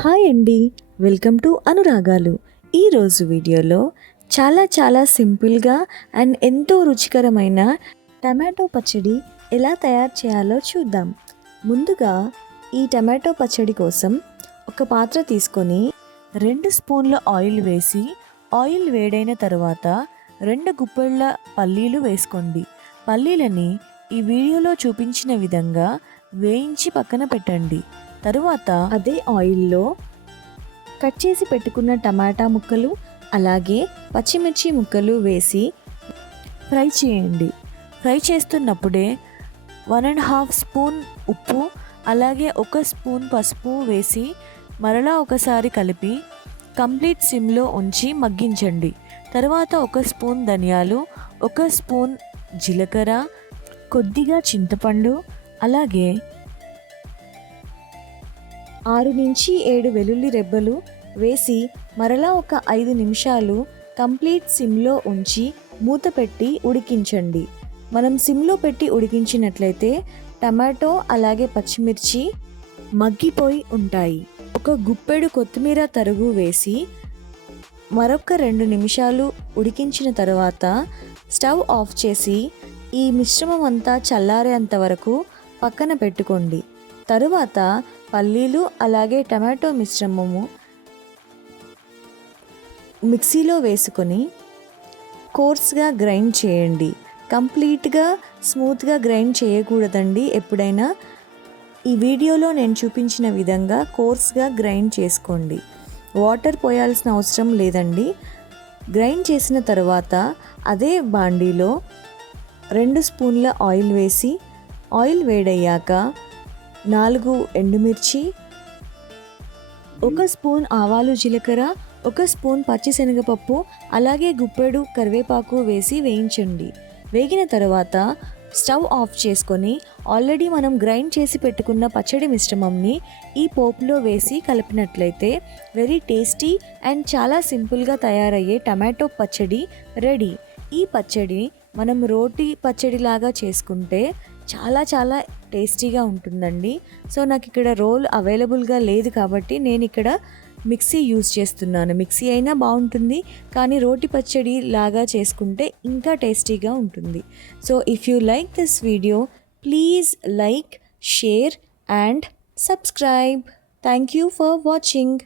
Hi అండి, welcome to అనురాగాలు. ఈరోజు వీడియోలో చాలా సింపుల్గా అండ్ ఎంతో రుచికరమైన టమాటో పచ్చడి ఎలా తయారు చేయాలో చూద్దాం. ముందుగా ఈ టమాటో పచ్చడి కోసం ఒక పాత్ర తీసుకొని 2 స్పూన్ల ఆయిల్ వేసి, ఆయిల్ వేడైన తర్వాత 2 గుప్పెళ్ళ పల్లీలు వేసుకోండి. పల్లీలని ఈ వీడియోలో చూపించిన విధంగా వేయించి పక్కన పెట్టండి. తరువాత అదే ఆయిల్లో కట్ చేసి పెట్టుకున్న టమాటా ముక్కలు అలాగే పచ్చిమిర్చి ముక్కలు వేసి ఫ్రై చేయండి. ఫ్రై చేస్తున్నప్పుడే 1.5 స్పూన్ ఉప్పు అలాగే 1 స్పూన్ పసుపు వేసి మరలా ఒకసారి కలిపి కంప్లీట్ సిమ్లో ఉంచి మగ్గించండి. తర్వాత 1 స్పూన్ ధనియాలు, 1 స్పూన్ జీలకర్ర, కొద్దిగా చింతపండు అలాగే 6 నుంచి 7 వెల్లుల్లి రెబ్బలు వేసి మరలా ఒక 5 నిమిషాలు కంప్లీట్ సిమ్లో ఉంచి మూత పెట్టి ఉడికించండి. మనం సిమ్లో పెట్టి ఉడికించినట్లయితే టమాటో అలాగే పచ్చిమిర్చి మగ్గిపోయి ఉంటాయి. ఒక గుప్పెడు కొత్తిమీర తరుగు వేసి మరొక 2 నిమిషాలు ఉడికించిన తర్వాత స్టవ్ ఆఫ్ చేసి ఈ మిశ్రమం అంతా చల్లారేంత వరకు పక్కన పెట్టుకోండి. తరువాత పల్లీలు అలాగే టమాటో మిశ్రమము మిక్సీలో వేసుకొని కోర్స్గా గ్రైండ్ చేయండి. కంప్లీట్గా స్మూత్గా గ్రైండ్ చేయకూడదండి. ఎప్పుడైనా ఈ వీడియోలో నేను చూపించిన విధంగా కోర్స్గా గ్రైండ్ చేసుకోండి. వాటర్ పోయాల్సిన అవసరం లేదండి. గ్రైండ్ చేసిన తర్వాత అదే బాండీలో 2 స్పూన్ల ఆయిల్ వేసి, ఆయిల్ వేడయ్యాక 4 ఎండుమిర్చి, 1 స్పూన్ ఆవాలు జీలకర్ర, 1 స్పూన్ పచ్చిశనగపప్పు అలాగే గుప్పెడు కరివేపాకు వేసి వేయించండి. వేగిన తర్వాత స్టవ్ ఆఫ్ చేసుకొని ఆల్రెడీ మనం గ్రైండ్ చేసి పెట్టుకున్న పచ్చడి మిశ్రమంని ఈ పోపులో వేసి కలిపినట్లయితే వెరీ టేస్టీ అండ్ చాలా సింపుల్గా తయారయ్యే టమాటో పచ్చడి రెడీ. ఈ పచ్చడి మనం రోటీ పచ్చడిలాగా చేసుకుంటే చాలా టేస్టీగా ఉంటుందండి. సో నాకు ఇక్కడ రోల్ అవైలబుల్గా లేదు కాబట్టి నేను ఇక్కడ మిక్సీ యూజ్ చేస్తున్నాను. మిక్సీ అయినా బాగుంటుంది, కానీ రోటి పచ్చడి లాగా చేసుకుంటే ఇంకా టేస్టీగా ఉంటుంది. So if you like this video please like, share and subscribe. Thank you for watching.